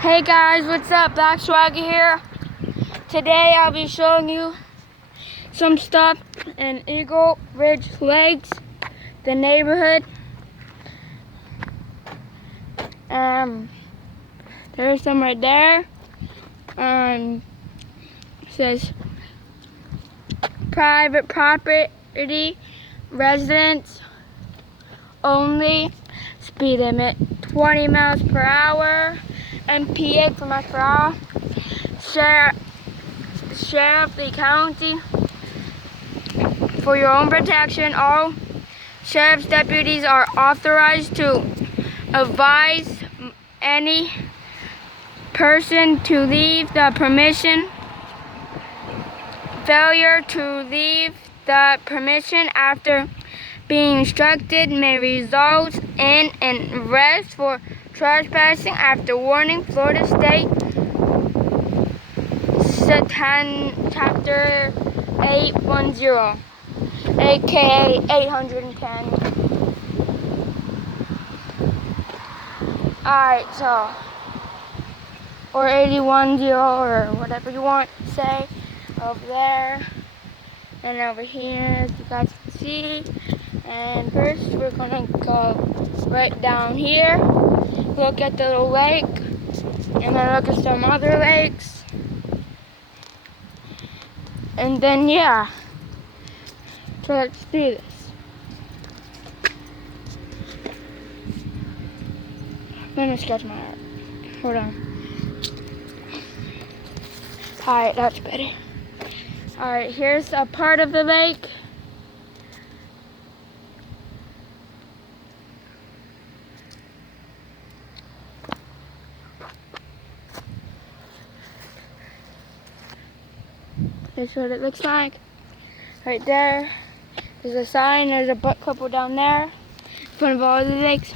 Hey guys, what's up? Black Swagger here. Today I'll be showing you some stuff in Eagle Ridge Lakes, the neighborhood. There's some right there. It says private property, residents only. Speed limit 20 miles per hour. MPA per mile per hour. Sheriff the county. For your own protection, all sheriff's deputies are authorized to advise any person to leave the permission. Failure to leave the permission after being instructed may result in an arrest for trespassing after warning. Florida State Chapter 810, aka 810. Alright, so, or 810, or whatever you want to say, over there, and over here, as you guys can see. And first, we're gonna go right down here, look at the little lake, and then look at some other lakes. And then, yeah, so let's do this. I'm gonna sketch my art. Hold on. Alright, that's better. Alright, here's a part of the lake. This is what it looks like. Right there. There's a sign. There's a butt couple down there in front of all the lakes.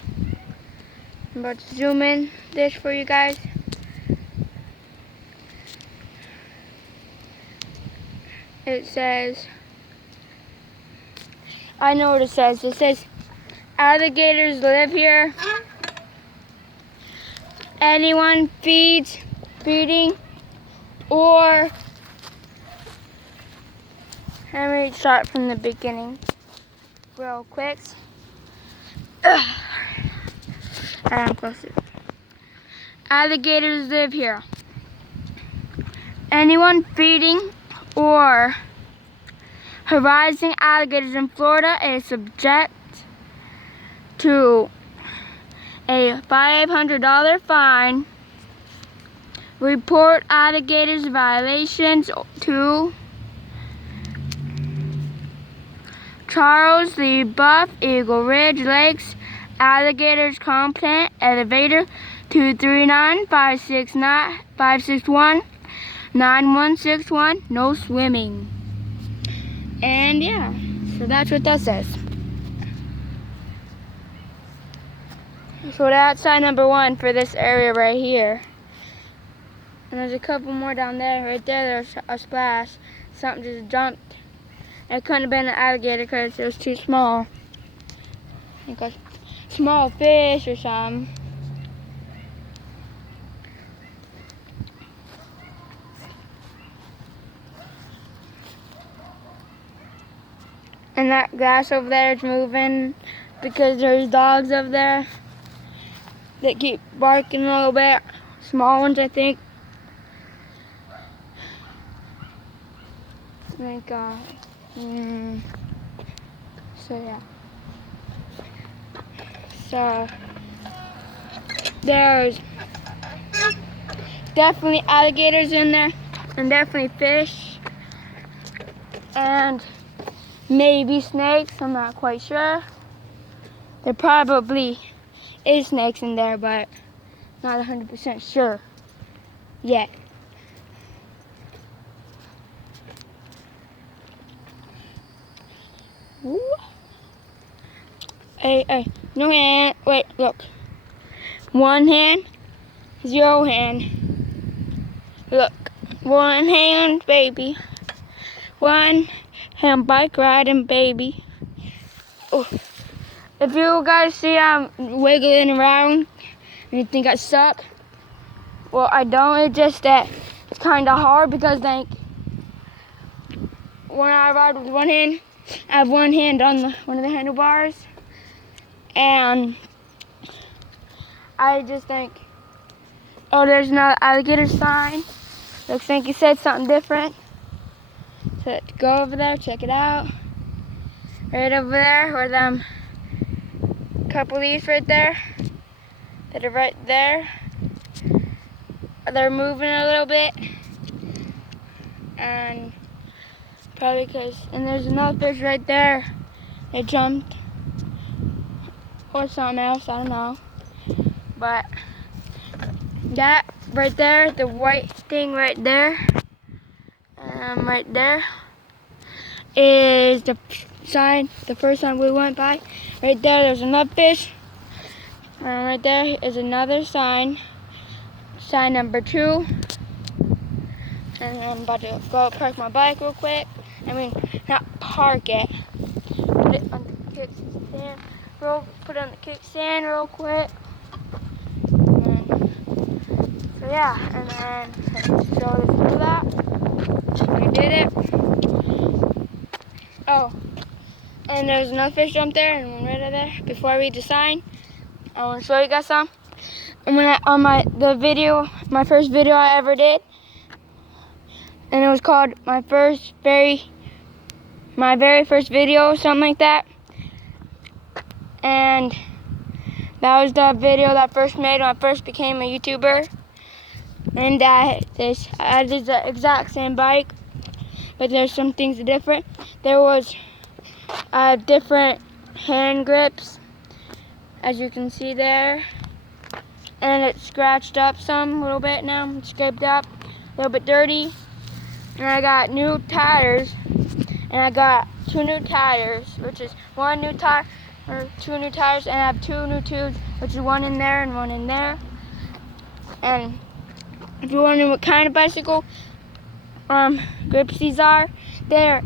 I'm about to zoom in this for you guys. It says, I know what it says. It says, alligators live here. Anyone feeding, or let me start from the beginning real quick. I'm closer. Alligators live here. Anyone feeding or harassing alligators in Florida is subject to a $500 fine. Report alligators violations to Charles the Buff, Eagle Ridge Lakes, Alligators Complaint, Elevator 239-561-9161, no swimming. And yeah, so that's what that says. So that's sign number 1 for this area right here. And there's a couple more down there. Right there, there's a splash. Something just jumped. It couldn't have been an alligator because it was too small. Like a small fish or something. And that grass over there is moving because there's dogs over there that keep barking a little bit. Small ones, I think. Like, so yeah. So there's definitely alligators in there, and definitely fish, and maybe snakes. I'm not quite sure. There probably is snakes in there, but not 100% sure yet. Ooh. Hey, no hand. Wait, look. One hand, 0 hand. Look, 1 hand, baby. 1 hand bike riding, baby. Oh. If you guys see I'm wiggling around and you think I suck, Well, I don't. It's just that it's kind of hard because like when I ride with one hand, I have one hand on one of the handlebars, and I just think, oh, there's another alligator sign. Looks like he said something different. So let's go over there, check it out. Right over there, where them couple leaves right there that are right there. They're moving a little bit, and probably and there's another fish right there. It jumped, or something else, I don't know. But that right there, the white thing right there, is the sign, the first sign we went by. Right there, there's another fish. Right there is another sign, sign number 2. And I'm about to go park my bike real quick. I mean, not park it. Put it on the kickstand. Put it on the kickstand real quick. So yeah, and then show this through that. We did it. Oh, and there's another fish jump there and one right over there. Before I read the sign, I want to show you guys some. And when on my first video I ever did, and it was called my very first video, something like that. And that was the video that I first made when I first became a YouTuber. And I did the exact same bike, but there's some things different. There was different hand grips, as you can see there. And it scratched up some a little bit now, it's scraped up, a little bit dirty. And I got new tires, and I got 2 new tires, which is 1 new tire, or 2 new tires, and I have 2 new tubes, which is 1 in there and 1 in there. And if you're wondering what kind of bicycle grips these are, they're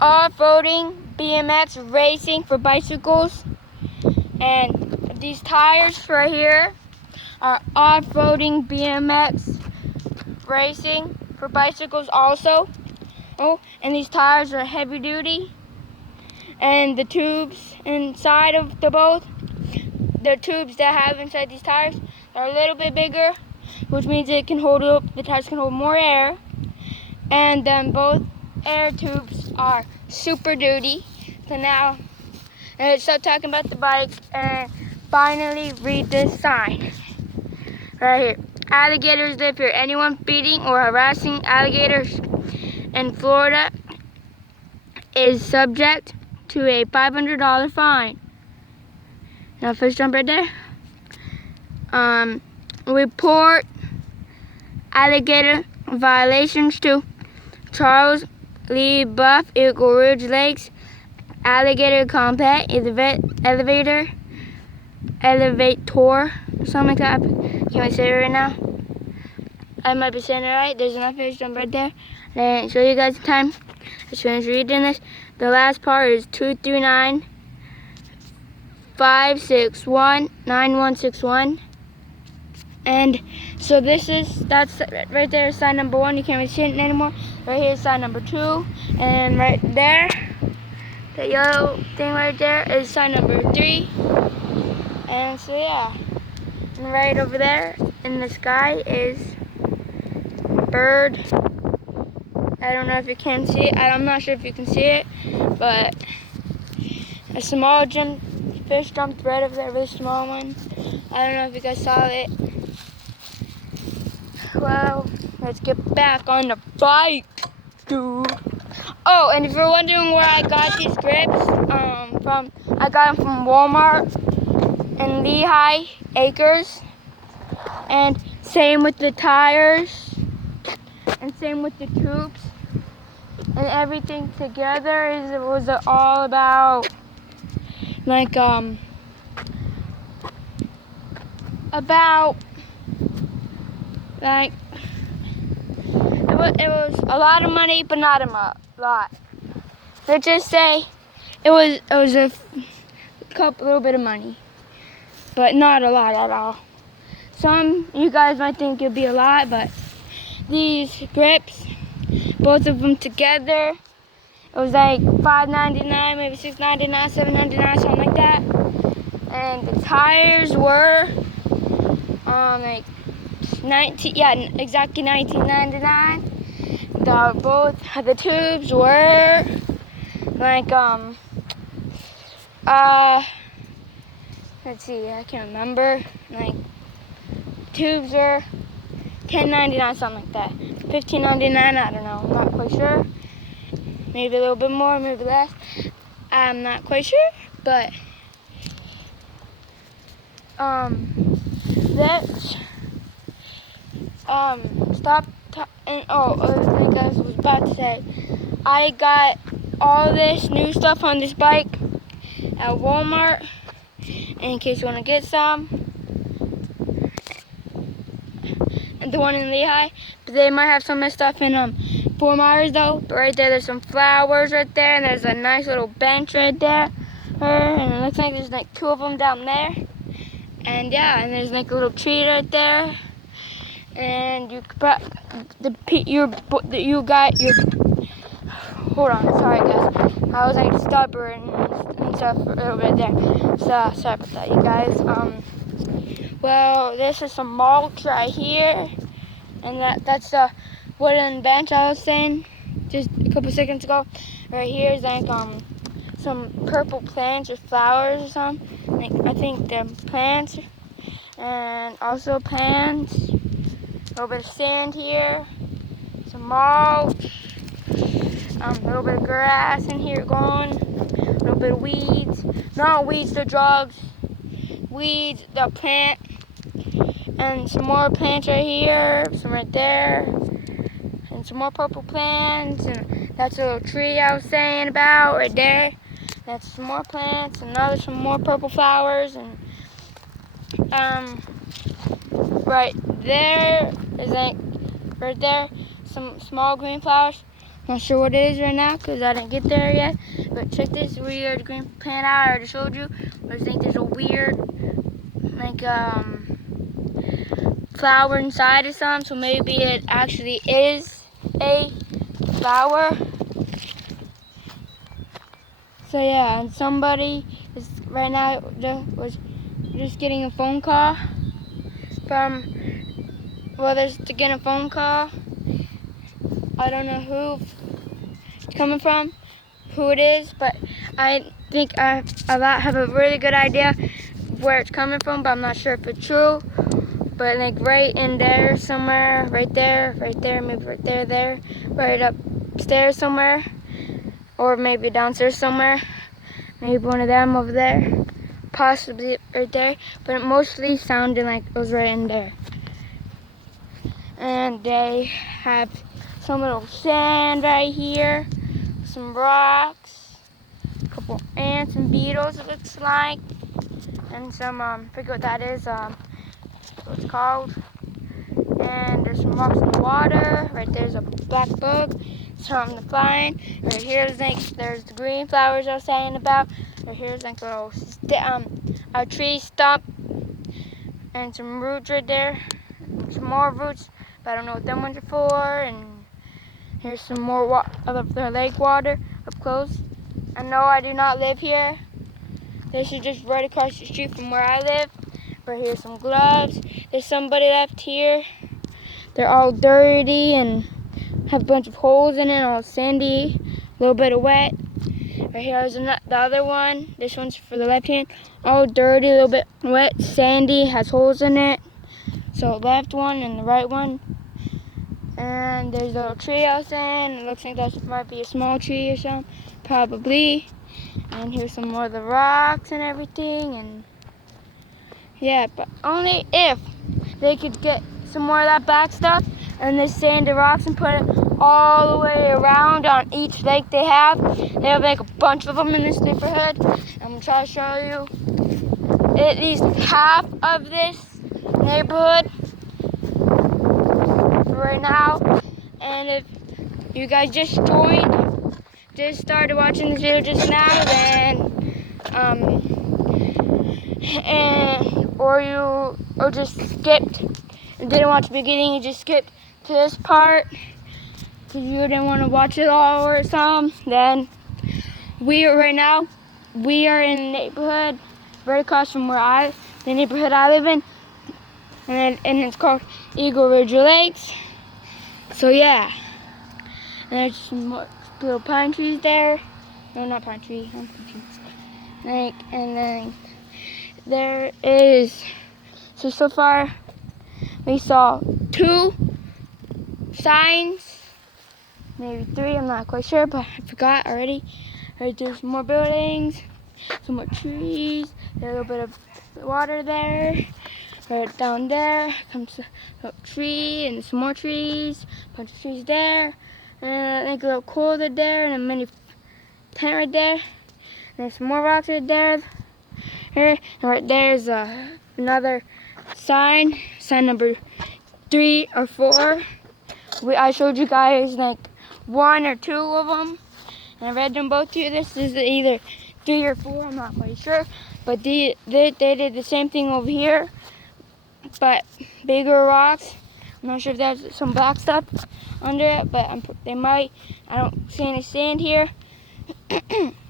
off-roading BMX racing for bicycles. And these tires right here are off-roading BMX racing for bicycles also. Oh, and these tires are heavy duty. And the tubes inside of the tubes that I have inside these tires are a little bit bigger, which means the tires can hold more air. And then both air tubes are super duty. So now, let's stop talking about the bike and finally read this sign. Right here. Alligators live here. Anyone feeding or harassing alligators in Florida is subject to a $500 fine. Now fish jump right there. Report alligator violations to Charles Lee Buff, Eagle Ridge Lakes, Alligator Compact, Elevator, something like that. Can't say it right now. I might be saying it right. There's enough fish jump right there. And show you guys the time. I just finished reading this. The last part is 239-561-9161. And so that's right there is sign number 1. You can't really see it anymore. Right here is sign number 2. And right there, the yellow thing right there is sign number 3. And so yeah. And right over there in the sky is bird. I don't know if you can see it. I'm not sure if you can see it, but a small fish jumped right over there, a really small one. I don't know if you guys saw it. Well, let's get back on the bike, dude. Oh, and if you're wondering where I got these grips I got them from Walmart in Lehigh Acres. And same with the tires, and same with the tubes, and everything together was all about like it was a lot of money, but not a lot. Let's just say it was a little bit of money, but not a lot at all. some you guys might think it'd be a lot, but these grips, both of them together, it was like $5.99, maybe $6.99, $7.99, something like that. And the tires were like exactly $19.99. The tubes were like let's see, I can't remember. Like tubes were $10.99, something like that. $15.99, I don't know. I'm not quite sure. Maybe a little bit more, maybe less. I'm not quite sure, but let's stop. Other thing I was about to say, I got all this new stuff on this bike at Walmart in case you want to get some. And the one in Lehigh, but they might have some of this stuff in Fort Myers though. But right there's some flowers right there, and there's a nice little bench right there. And it looks like there's like 2 of them down there. And yeah, and there's like a little tree right there. And you could you got your. Hold on, sorry guys. I was like stubborn and stuff a little bit there. So sorry about that, you guys. Well, this is some mulch right here, and that's the wooden bench I was saying just a couple seconds ago. Right here is like some purple plants or flowers or something. Like, I think they're plants, and also plants. A little bit of sand here, some mulch, a little bit of grass in here going, a little bit of weeds. Not weeds, the drugs. Weeds, the plant, and some more plants right here, some right there, and some more purple plants, and that's a little tree I was saying about right there. That's some more plants, and some more purple flowers, and right there is like, right there, some small green flowers. Not sure what it is right now because I didn't get there yet. But check this weird green plant out. I already showed you. I think there's a weird, like, flower inside or something. So maybe it actually is a flower. So yeah, and somebody is right now was just getting a phone call from. Well, there's to get a phone call. I don't know who it's coming from, who it is, but I think I have a really good idea where it's coming from, but I'm not sure if it's true. But like right in there somewhere, right there, maybe right there, right upstairs somewhere, or maybe downstairs somewhere, maybe one of them over there, possibly right there, but it mostly sounded like it was right in there. And they have some little sand right here, some rocks, a couple ants and beetles it looks like, and some, forget what that is, what it's called. And there's some rocks in the water. Right there's a black bug, something to find. Right here there's the green flowers I was saying about. Right here's like a little a tree stump and some roots right there. Some more roots, but I don't know what them ones are for. And here's some more of the lake water up close. And no, I do not live here. This is just right across the street from where I live. But here's some gloves. There's somebody left here. They're all dirty and have a bunch of holes in it, all sandy, a little bit of wet. Right here is the other one. This one's for the left hand. All dirty, a little bit wet, sandy, has holes in it. So left one and the right one. And there's a little tree I was saying. It looks like that might be a small tree or something. Probably. And here's some more of the rocks and everything. And yeah, but only if they could get some more of that black stuff and the sand and rocks and put it all the way around on each lake they have. They have like a bunch of them in this neighborhood. I'm going to try to show you at least half of this neighborhood right now. And if you guys just started watching this video just now, then or just skipped and didn't watch the beginning, you just skipped to this part because you didn't want to watch it all or something, then we are in the neighborhood right across from the neighborhood I live in, and it's called Eagle Ridge Lakes. So yeah, and there's some more little pine trees there. No, not pine tree. I'm confused. And then there is. So far, we saw 2 signs, maybe 3. I'm not quite sure, but I forgot already. Right, there's some more buildings, some more trees. There's a little bit of water there. Right down there comes a tree and some more trees. A bunch of trees there. And I think a little cooler there and a mini tent right there. And there's some more rocks right there. Here, and right there's another sign number 3 or 4. I showed you guys like 1 or 2 of them, and I read them both to you. This is either 3 or 4, I'm not quite sure. But they did the same thing over here, but bigger rocks. I'm not sure if there's some black stuff under it, but they might. I don't see any sand here.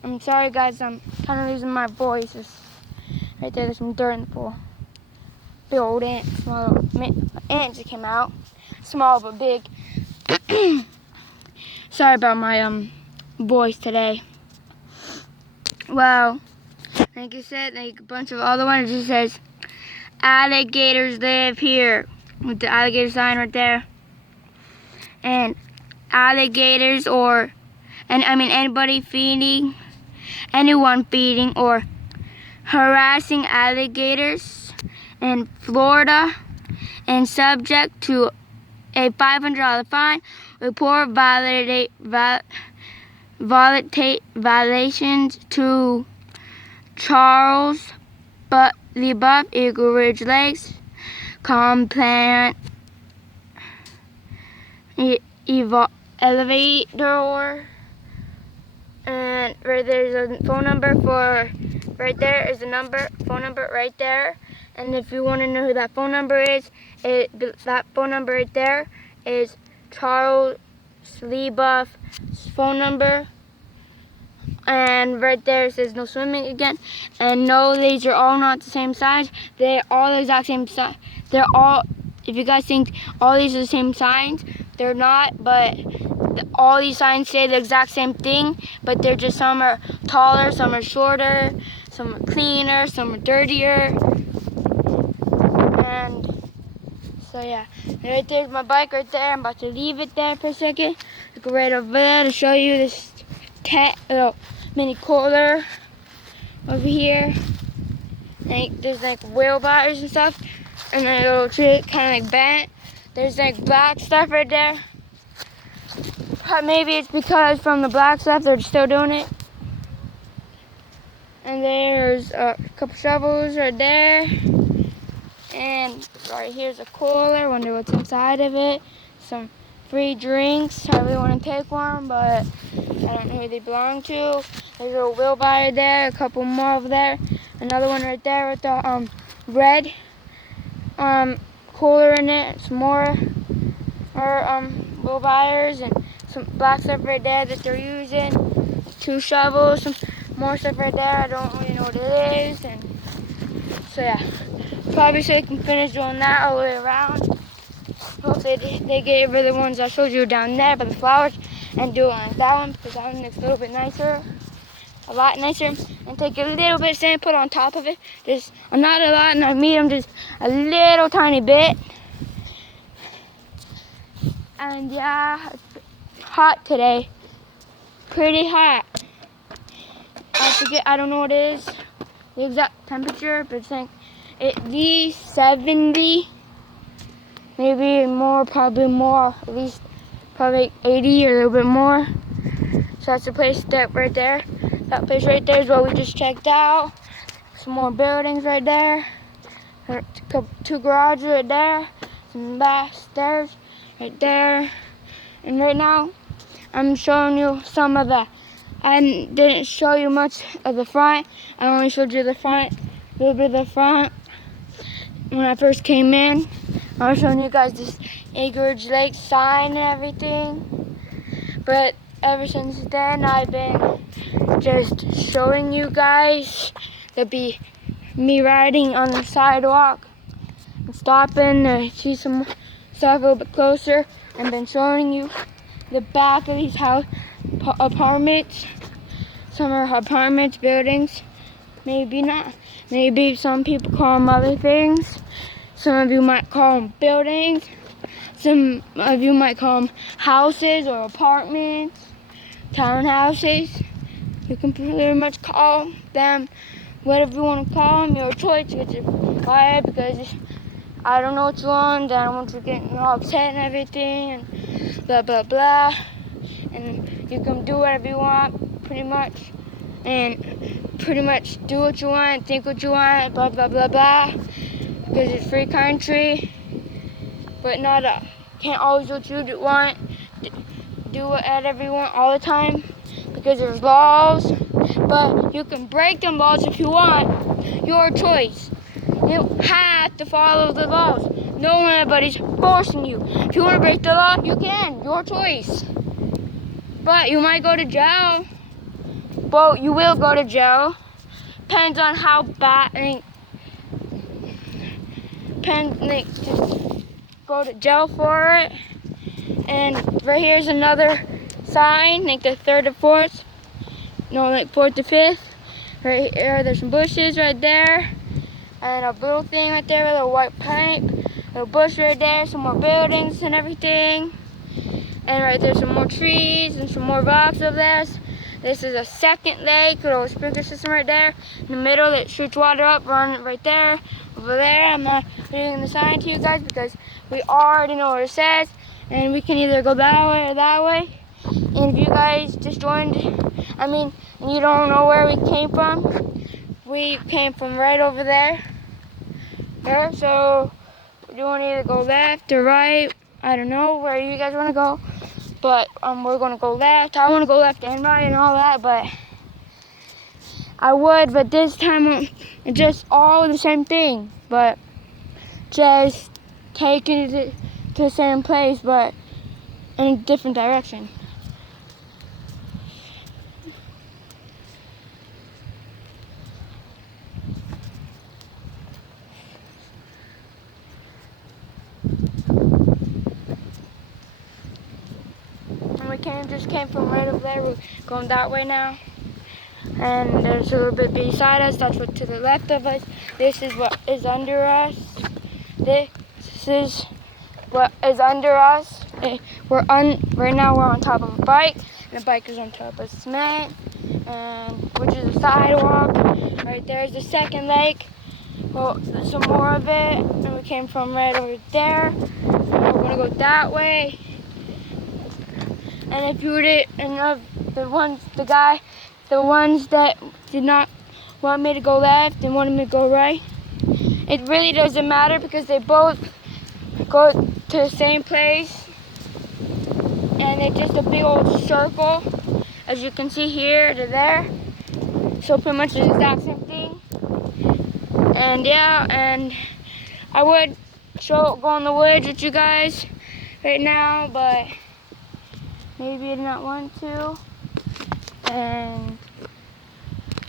I'm sorry guys, I'm kind of losing my voice. Right there's some dirt in the pool. Big old ants, small ants that came out. Small but big. Sorry about my voice today. Well, like I said, like a bunch of other ones, it just says alligators live here with the alligator sign right there. And alligators anyone feeding or harassing alligators in Florida and subject to a $500 fine, report violations to Charles LeBuff, Eagle Ridge Lakes, complaint elevator, and right there's a phone number for. Right there is a phone number right there, and if you want to know who that phone number is, that phone number right there is Charles LeBuff's phone number. And right there it says no swimming again. And no, these are all not the same size. They're all the exact same size. They're all, if you guys think all these are the same signs, they're not, but all these signs say the exact same thing, but they're just, some are taller, some are shorter, some are cleaner, some are dirtier. And so yeah, and right there's my bike right there. I'm about to leave it there for a second. Go right over there to show you this little mini cooler over here. Like there's like wheelbarrows and stuff, and then a little tree kind of like bent. There's like black stuff right there. Maybe it's because from the black stuff they're still doing it. And there's a couple shovels right there. And right here's a cooler. Wonder what's inside of it. Some free drinks. I really want to take one, but I don't know who they belong to. There's a little wheelbarrow there. A couple more over there. Another one right there with the red cooler in it. Some more wheelbarrows and some black stuff right there that they're using. 2 shovels. Some more stuff right there. I don't really know what it is. And so yeah, probably so you can finish doing that all the way around. Hopefully they get rid of the ones I showed you down there by the flowers and do it like that one, because that one looks a little bit nicer, a lot nicer. And take a little bit of sand, put on top of it. Just not a lot, not medium, just a little tiny bit. And yeah, it's hot today, pretty hot. I don't know what it is, the exact temperature, but it's like at least 70, maybe more, probably more, at least probably 80 or a little bit more. So that's the place right there. That place right there is what we just checked out. Some more buildings right there. 2 garages right there. Some back stairs right there. And right now, I'm showing you some of the. I didn't show you much of the front. I only showed you the front, a little bit of the front. when I first came in, I was showing you guys this Eagle Ridge Lake sign and everything. But ever since then, I've been just showing you guys. There'll be me riding on the sidewalk and stopping to see some stuff a little bit closer. I've been showing you the back of these apartments. Some are apartments, buildings. Maybe not. Maybe some people call them other things. Some of you might call them buildings. Some of you might call them houses or apartments, townhouses. You can pretty much call them whatever you want to call them. Your choice. You get to buy it because I don't know which one. Then I don't want you getting all upset and everything and blah blah blah. And you can do whatever you want, pretty much, and pretty much do what you want, think what you want, blah blah blah blah. Because it's free country, but can't always do what you want, do whatever you want all the time, because there's laws. But you can break them laws if you want. Your choice. You have to follow the laws. Nobody's forcing you. If you want to break the law, you can. Your choice. But you might go to jail. Well, you will go to jail. Depends on how bad. Just go to jail for it. And right here's another sign, like the 3rd to 4th. No, like 4th to 5th. Right here, there's some bushes right there. And a little thing right there with a white pipe. A little bush right there, some more buildings and everything. And right there's some more trees and some more rocks over there. This is a second lake, a little sprinkler system right there. In the middle that shoots water up, run right there, over there. I'm not reading the sign to you guys because we already know what it says. And we can either go that way or that way. And if you guys just joined, and you don't know where we came from right over there. So you want to either go left or right. I don't know where you guys want to go. But we're going to go left. I want to go left and right and all that, but I would, but this time it's just all the same thing. But just taking it to the same place, but in a different direction. And we just came from right over there. We're going that way now. And there's a little bit beside us. That's what to the left of us. This is what is under us. This is what is under us. Right now we're on top of a bike, and the bike is on top of cement, and which is a sidewalk. Right there is the second lake. Well, there's some more of it, and we came from right over there. And we're gonna go that way. And if you did, and the ones that did not want me to go left and wanted me to go right, it really doesn't matter because they both go to the same place, and it's just a big old circle, as you can see here to there. So pretty much the exact same thing. And yeah, and I would go in the woods with you guys right now, but maybe I did not want to. And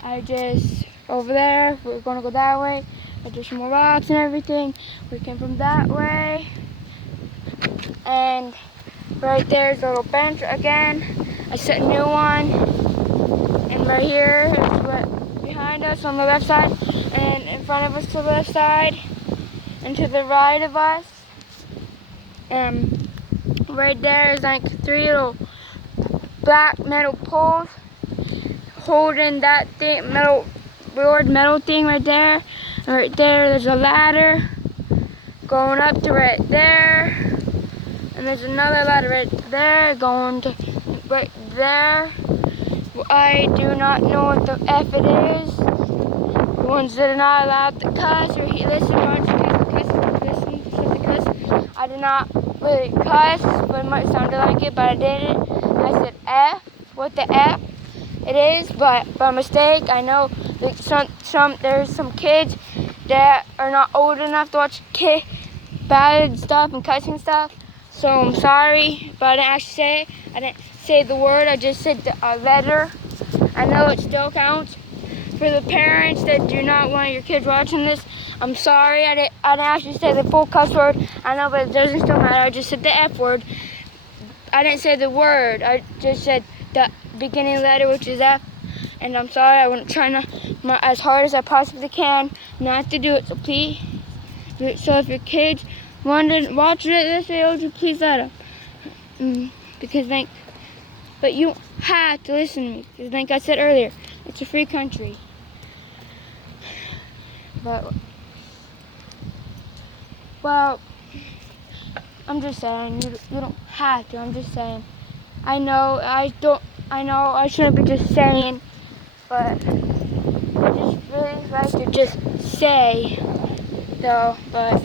I just, over there, we're gonna go that way. There's some more rocks and everything. We came from that way. And right there's a little bench again. I set a new one. And right here is what behind us on the left side. And in front of us to the left side. And to the right of us. And right there is like 3 little black metal poles holding that thing, metal thing right there. And right there's a ladder going up to right there. And there's another ladder right there going to right there. I do not know what the F it is. The ones that are not allowed to cuss or listen, aren't you listen to cuss? I did not really cuss, but it might sound like it, but I didn't. I said F. What the F it is, but by mistake. I know that there's some kids that are not old enough to watch bad stuff and cussing stuff. So I'm sorry, but I didn't actually say it. I didn't say the word. I just said the letter. I know it still counts. For the parents that do not want your kids watching this, I'm sorry. I didn't actually say the full cuss word. I know, but it doesn't still matter. I just said the F word. I didn't say the word. I just said the beginning letter, which is F. And I'm sorry. I'm trying as hard as I possibly can not to do it. So please do it. So if your kids want to watch this video, please let them. But you have to listen to me. Because like I said earlier, it's a free country. But, well, I'm just saying, you don't have to. I'm just saying. I know I shouldn't be just saying, but I just really like to just say, though, but